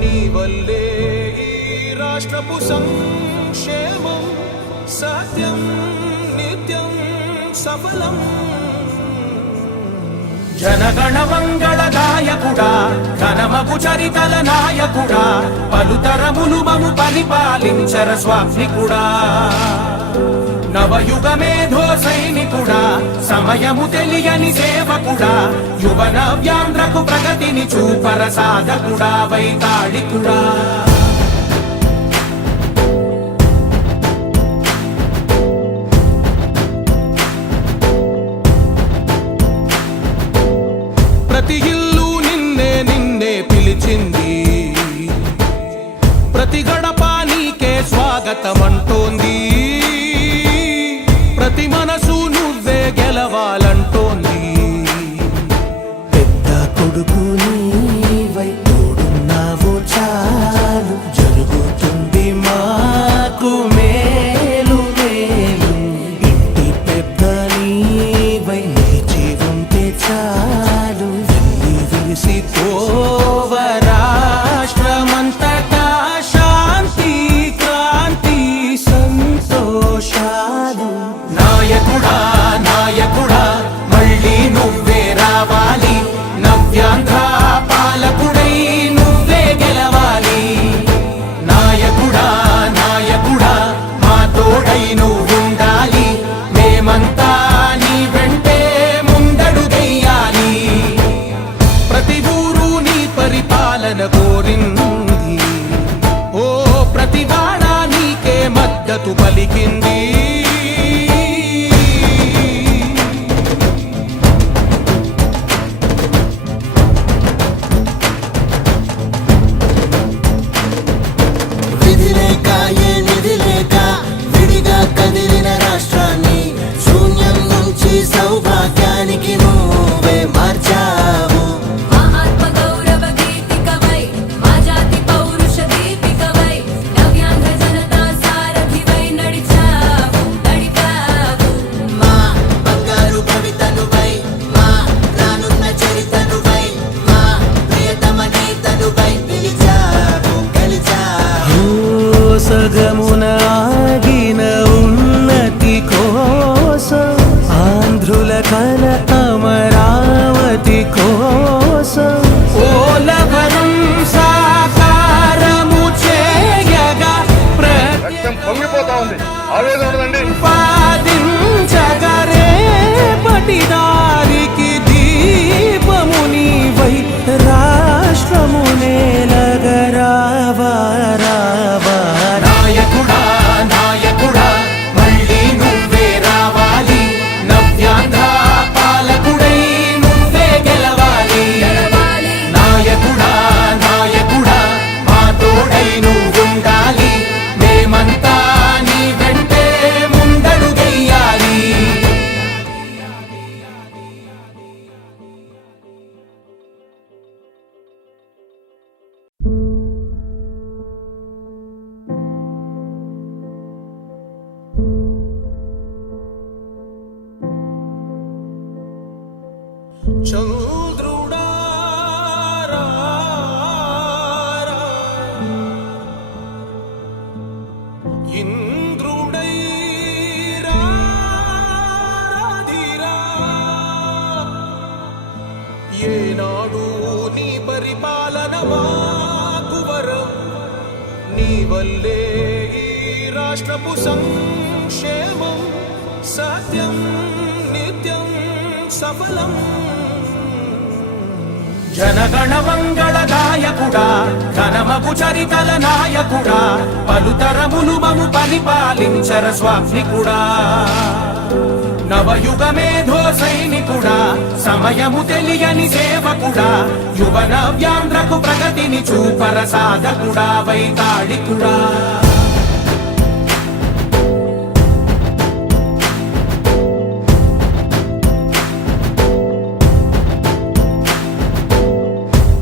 నీ వల్లే ఈ రాష్ట్రపు సంక్షేమం సత్యం నిత్యం సఫలం. జనగణ మంగళ గాయకుడా ఘనమగు చరితల నాయకుడా పలుతరములు మము పరిపాలించర స్వామికుడా. నవయుగ మేధో సైనికుడా సమయము తెలియని సేవకుడా యువన వ్యాంధ్రకు ప్రగతిని చూపర సాధకుడా వైతాళికుడా. ప్రతి ఇల్లు నిన్నే నిన్నే పిలిచింది, ప్రతి గడప నీకే స్వాగతమంటోంది, ప్రతి మనసు నువ్వే గెలవాలంటోంది. పెద్ద కొడుకు నీవై తోడున్నావు చాలు జరుగుతుంది మాకు మేలు మేలు. ఇంటి పెద్ద నీవై నిలిచి ఉంటే చాలు వెళ్ళి విరిసి పోవ రాష్ట్రమంతటా శాంతి క్రాంతి సంతోషాలు. నాయకుడా నాయకుడా మళ్ళీ నువ్వే రావాలి, నవ్యాంధ్ర పాలకుడై నువ్వే గెలవాలి. నాయకుడా నాయకుడా మా తోడై నువ్వుండాలి, మేమంతా నీ వెంటే ముందడుగెయ్యాలి. ప్రతి ఊరు నీ పరిపాలన కోరింది, ఓ ప్రతి వాడ నీకే మద్దతు పలికింది. విధి లేక ఏ నిధి లేక విడిగా కదిలిన రాష్ట్రాన్ని శూన్యం నుంచి సౌభాగ్యానికి నువ్వే మార్చావు. మా ఆత్మ గౌరవ గీతికవై మా జాతి పౌరుష దీపికవై నవ్యాంధ్ర జనతా సారథివై నడిచావు నడిపావు. మా బంగారు భవితనువై మా రానున్న చరితనువై మా ప్రియతమ నేతనువై పిలిచావు గెలిచావు. సగమున ఆగిన ఉన్నతి కోసం ఆంధ్రుల కల అమరావతి కోసం పోలవరం సాకారము చేయగా రక్తం పొంగిపోతా ఉంది, ఆవేదన ఉండదండి. ప్రతిపాదించగరే పటిదారికి దీపము నీవై రాష్ట్రము నేలగరావా రావా. నాయకుడా నాయకుడా మళ్ళీ నువ్వే రావాలి, నవ్యాంధ్ర పాలకుడై నువ్వే గెలవాలి. నాయకుడా నాయకుడా మా తోడై నువ్వుండాలి, మేమంతా నీ వెంటే ముందడుగెయ్యాలి. చంద్రుడా రా రా, ఇంద్రుడై రాధిరా. ఏనాడు నీ పరిపాలన మాకు వరం, నీ వల్లే ఈ రాష్ట్రపు సంక్షేమం సత్యం నిత్యం సఫలం. జనగణ మంగళ గాయకుడా ఘనమగు చరితల నాయకుడా పలుతరములు మము పరిపాలించర స్వామికుడా. నవయుగ మేధో సైనికుడా సమయము తెలియని సేవకుడా యువన వ్యాంధ్రకు ప్రగతిని చూపర సాధకుడా వైతాళికుడా.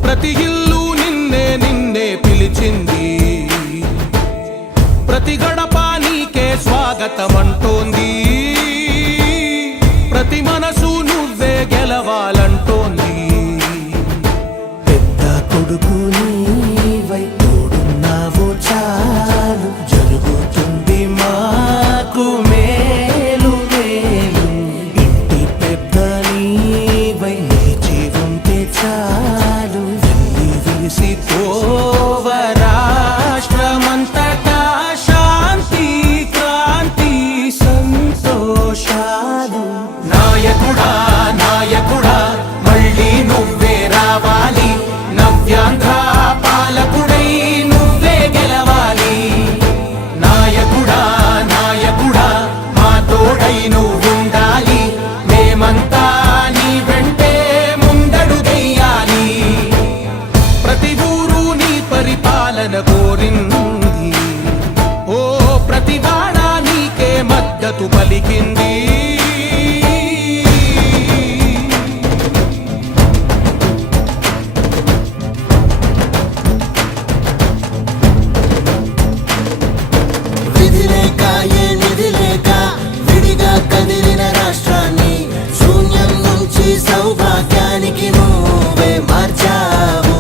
ప్రతి ఇల్లు నిన్నే నిన్నే పిలిచింది, ప్రతి గడప నీకే స్వాగతమంటోంది, ప్రతి మనసు నువ్వే గెలవాలంటోంది. పెద్ద కొడుకు నీవై విరిసిపోవ రాష్ట్రమంతటా శాంతి క్రాంతి సంతోషాలు. నాయకుడా నాయకుడా మళ్ళీ నువ్వే రావాలి, నవ్యాంధ్ర పాలకుడై నువ్వే గెలవాలి. నాయకుడా నాయకుడా మా తోడై నువ్వుండాలి, మేమంతా నీ వెంటే ముందడుగెయ్యాలి. ప్రతి ఊరు నీ పరిపాలన కోరింది, ఓ ప్రతివాడ నీకే మద్దతు పలికింది. విధి లేక ఏ నిధి లేక విడిగా కదిలిన రాష్ట్రాన్ని శూన్యం నుంచి సౌభాగ్యానికి నువ్వే మార్చావు.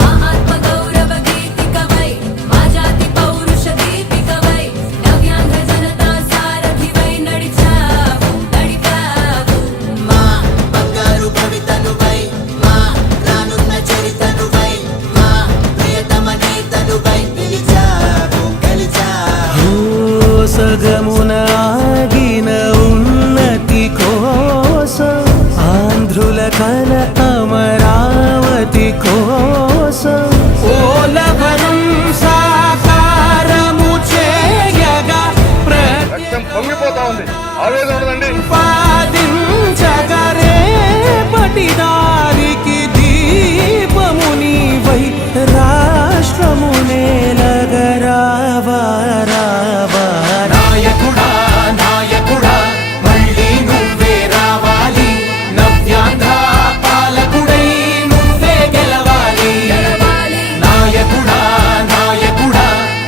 మా ఆత్మ గౌరవ గీతికవై, మా జాతి పౌరుష దీపికవై, నవ్యాంధ్ర జనతా సారథివై నడిచావు నడిపావు. మా బంగారు భవితనువై, మా రానున్న చరితనువై, మా ప్రియతమ నేతనువై పిలిచావు గెలిచావు. సగమున ఆగిన ఉన్నతి కోసం, ఆంధ్రుల కల అమరావతి కోసం, ఓలవరం సాకారము చేయగా రక్తం పొంగిపోతా ఉంది, ఆవేదన ఉండదండి. ప్రతిపాదించగరే పటిదారికి దీపము నీవై రాష్ట్రము నేలగరావా రావా. నాయకుడా నాయకుడా మళ్ళీ నువ్వే రావాలి, నవ్యాంధ్ర పాలకుడై నువ్వే గెలవాలి. నాయకుడా నాయకుడా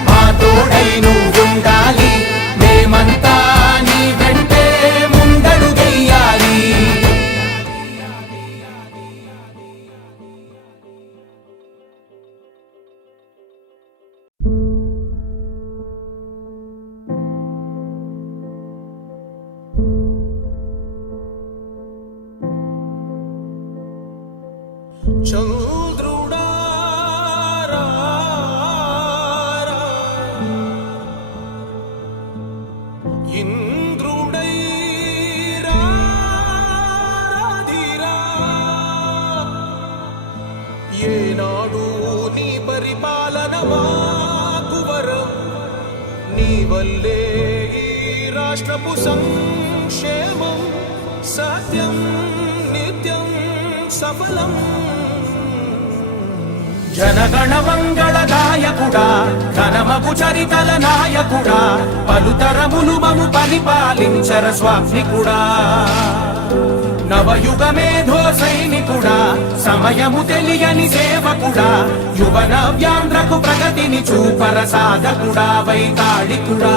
మా తోడై నువ్వుండాలి, మేమంతా నీ వెంటే ముందడుగెయ్యాలి. చంద్రుడా రా రా, ఇంద్రుడై రాధిరా. ఏనాడు నీ పరిపాలన మాకు వరం, నీ వల్లే ఈ రాష్ట్రపు సంక్షేమం సత్యం నిత్యం సఫలం. జనగణ మంగళ గాయకుడా, ఘనమగు చరితల నాయకుడా, పలుతరములు మము పరిపాలించర స్వామికుడా. నవయుగ మేధో సైనికుడా, సమయము తెలియని సేవకుడా, యువ నవ్యాంధ్రకు ప్రగతిని చూపర సాధకుడా వైతాళికుడా.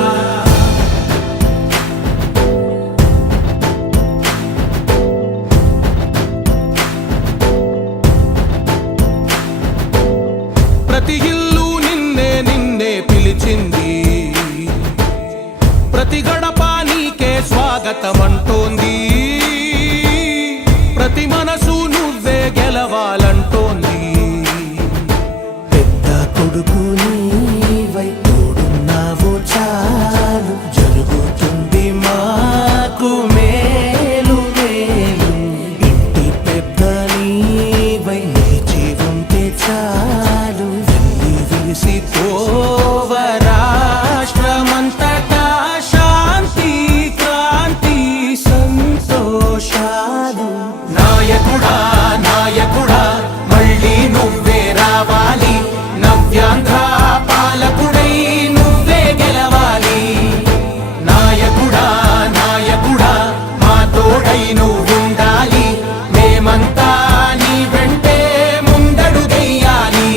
ప్రతి ఇల్లు నిన్నే నిన్నే పిలిచింది, ప్రతి గడప నీకే స్వాగతమంటోంది. ప్రతి మనసు నువ్వే గెలవాలంటోంది. పెద్ద కొడుకు నీవై తోడున్నావు చాలు, జరుగుతుంది మాకు మేలు మేలు. ఇంటి పెద్ద నీవై నిలిచి ఉంటే చాలు, వెళ్ళి విరిసిపోవ రాష్ట్రమంతటా శాంతి క్రాంతి సంతోషాలు. నాయకుడా నాయకుడా మళ్ళీ నువ్వే రావాలి, నవ్యాంధ్ర పాలకుడై నువ్వే గెలవాలి. నాయకుడా నాయకుడా మా తోడై నువ్వుండాలి, మేమంతా నీ వెంటే ముందడుగెయ్యాలి.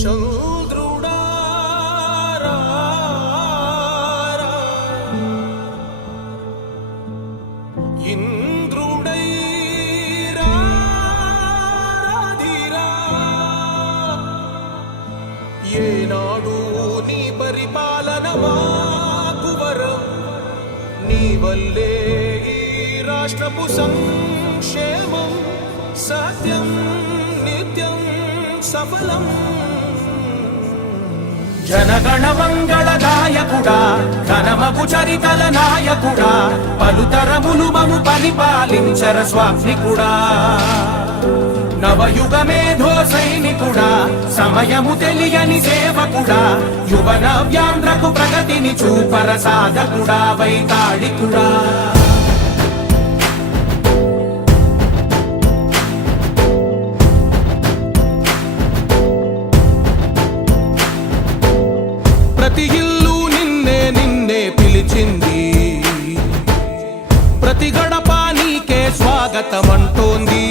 చంద్రుడా రా, ఇంద్రుడై రాధిరా, ఏనాడు నీ పరిపాలన మాకు వరం, నీ వల్లే ఈ రాష్ట్రపు సంక్షేమం సత్యం నిత్యం సఫలం. జనగణ మంగళ గాయకుడా, ఘనమగు చరితల నాయకుడా, పలుతరములు మము పరిపాలించర స్వామికుడా. నవయుగ మేధో సైనికుడా, సమయము తెలియని సేవకుడా, యువ నవ్యాంధ్రకు ప్రగతిని చూపర సాధకుడా, వైతాళికుడా. ప్రతి ఇల్లు నిన్నే నిన్నే పిలిచింది, ప్రతి గడప నీకే స్వాగతమంటోంది.